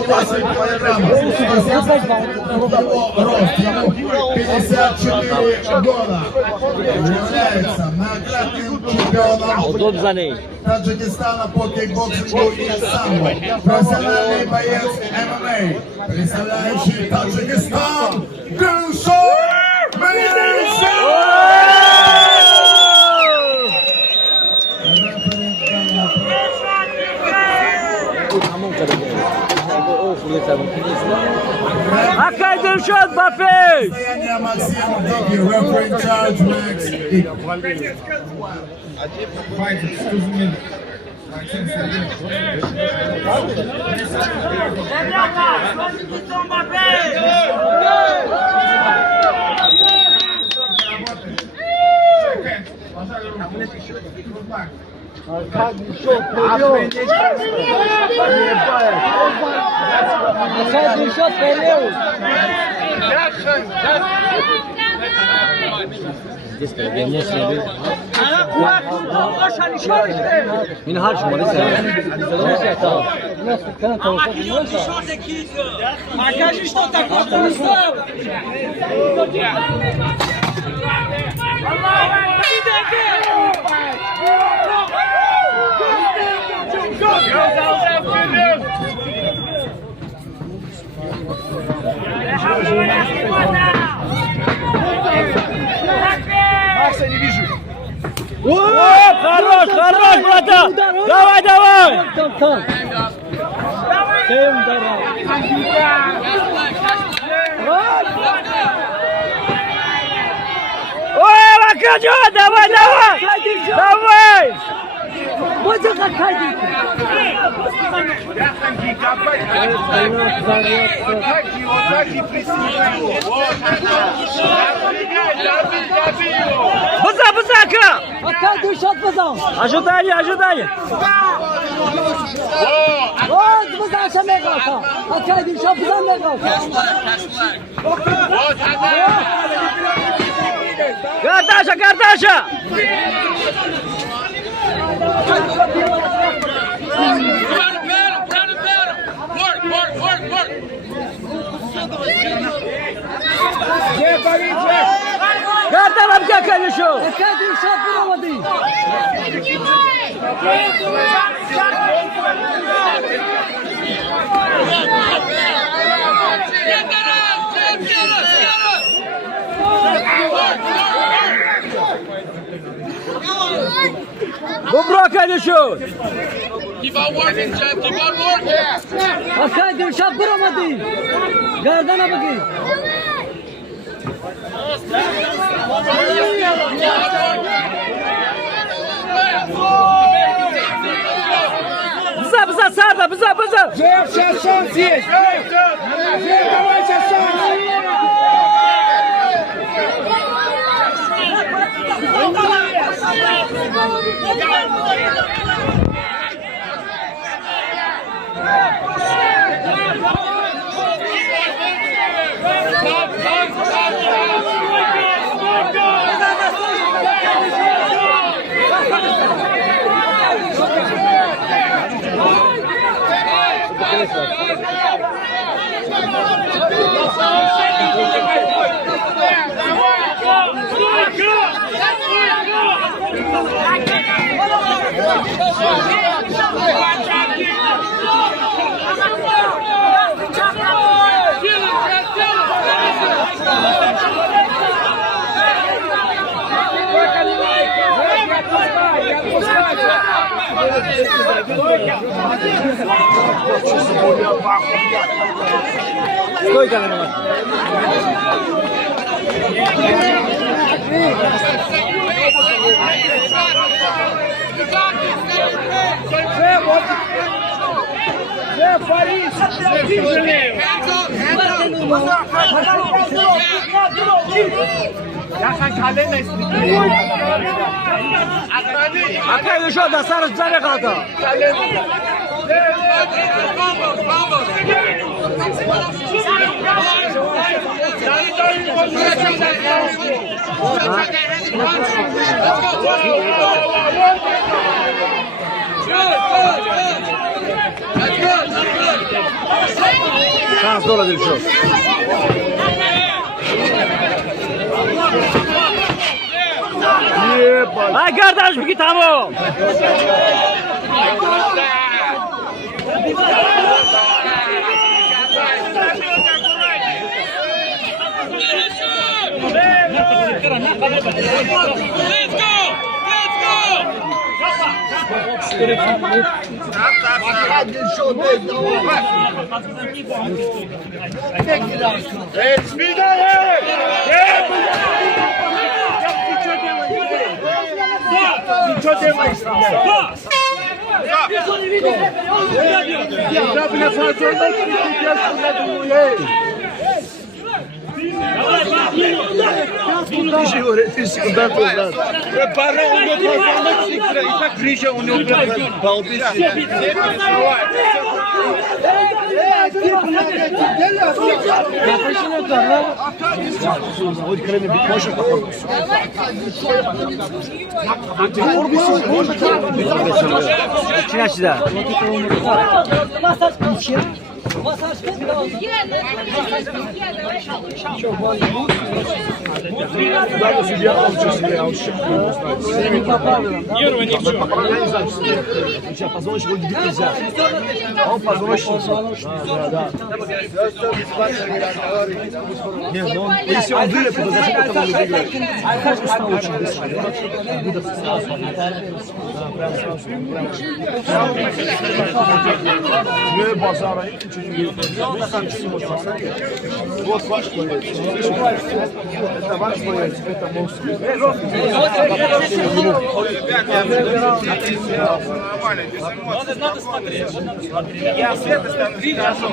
108 килограммов. Его рост, ему 54 года. Является многократным чемпионом Таджикистана по кикбоксингу и самбо. Профессиональный боец ММА, представляющий Таджикистан, Гюльшат Мирзаев! Акай Гюльшат Бафей! Максим Дикий, referee in charge, Max. من هرش ماليس Макса не вижу. Хорош, хорош, братан! Давай, давай! Ой, Макаджо, давай, давай! Давай! База, базака! Ожидание, ожидание! Кардаша, Кардаша! Карта вам как еще? Добро, конечно! Keep on working, Jeff. Keep on working. Akay Gülşat vuramadı. Gardana bakayım. Бза, Сарда, бза. Джефф, сейчас шанс есть. Джефф, давай сейчас шанс. Стойка на него. Akay еще до Сарыч зарегата. Good. That's good. Шанс доллар еще. Ай, гардаш, беги там! Let's go! Let's Ничего делаешь? Я, бля, фазонок, Para o meu problema e tá crise o meu Если он вылез, то зачем это можно выиграть? Мы базара вот ваш боец. Это ваш боец, это монстр. Надо смотреть. Я с этой стороны скажу.